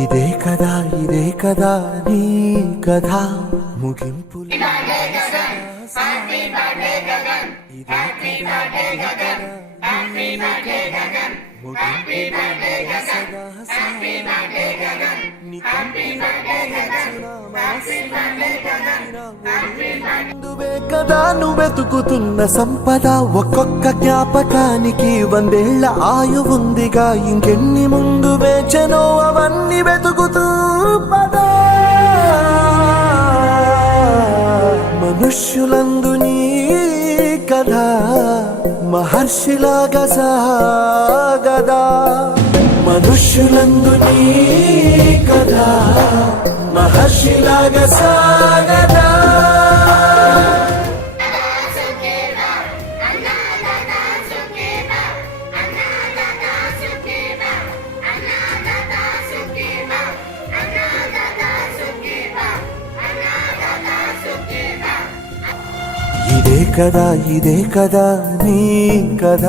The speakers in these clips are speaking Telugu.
ఇదే కదా నీ కథ ముగింపు కదా నువ్వెతుకుతున్న సంపద ఒక్కొక్క జ్ఞాపకానికి 100 ఏళ్ల ఆయువుందిగా ఇంకెన్ని ముందు వేచనో అవన్నీ వెతుకుతూ పదా మనుష్యులందు నీ కథ మహర్షిలాగా సాగదా మనుష్యులందు నీ కథ మహర్షిలాగా సాగదా ఇదే కదా నీ కథ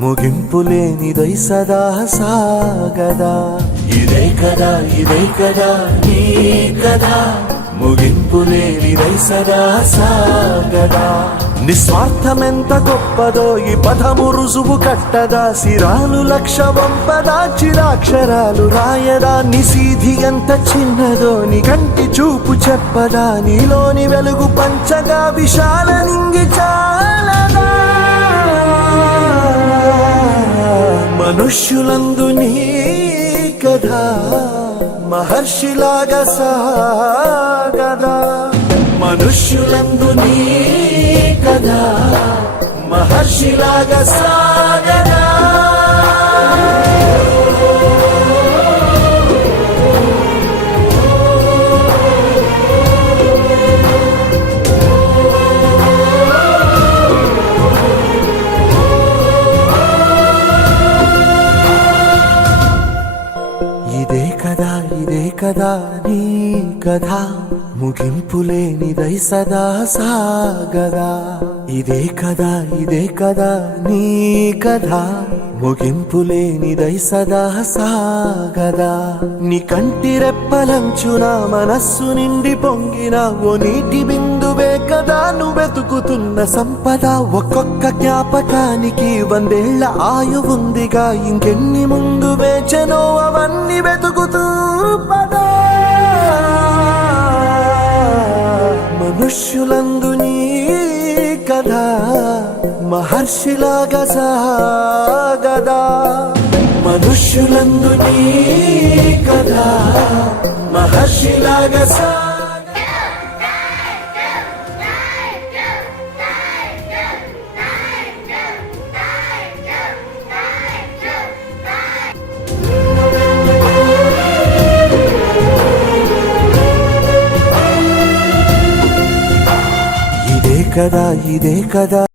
ముగింపు లేనిదై సదా సాగదా ఇదే కదా నీ కథ ముగింపు లేనిదై సదా సాగదా నిస్వార్థమెంత గొప్పదో ఈ పదము రుజువు కట్టదా సిరాలు లక్ష వంపదా చిరాక్షరాలు రాయదా నిసీధి ఎంత చిన్నదో నీ కంటి చూపు చెప్పదా నీలోని వెలుగు పంచగా విశాల నింగి చాలదా మనుష్యులందు నీ కథ మహర్షిలాగా సాగదా మనుష్యులందు నీ కథ మహర్షిలాగా సాగదా ఇదే కదా నీ కథ ముగింపు లేనిదై సదా సాగదా ఇదే కదా నీ కథ ముగింపు లేనిదై సదా సాగదా నీ కంటి రెప్పలంచున మనస్సు నిండి పొంగిన ఓ నీటి బిందువే కదా నువ్వెతుకుతున్న సంపద ఒక్కొక్క జ్ఞాపకానికి 100 ఏళ్ల ఆయువుందిగా ఇంకెన్ని ముందు వేచనో అవన్నీ వెతుకుతూ పదా మనుష్యులందు నీ కథ మహర్షిలాగా సాగదా మనుష్యులందు నీ కథ మహర్షిలాగా ఇదే కదా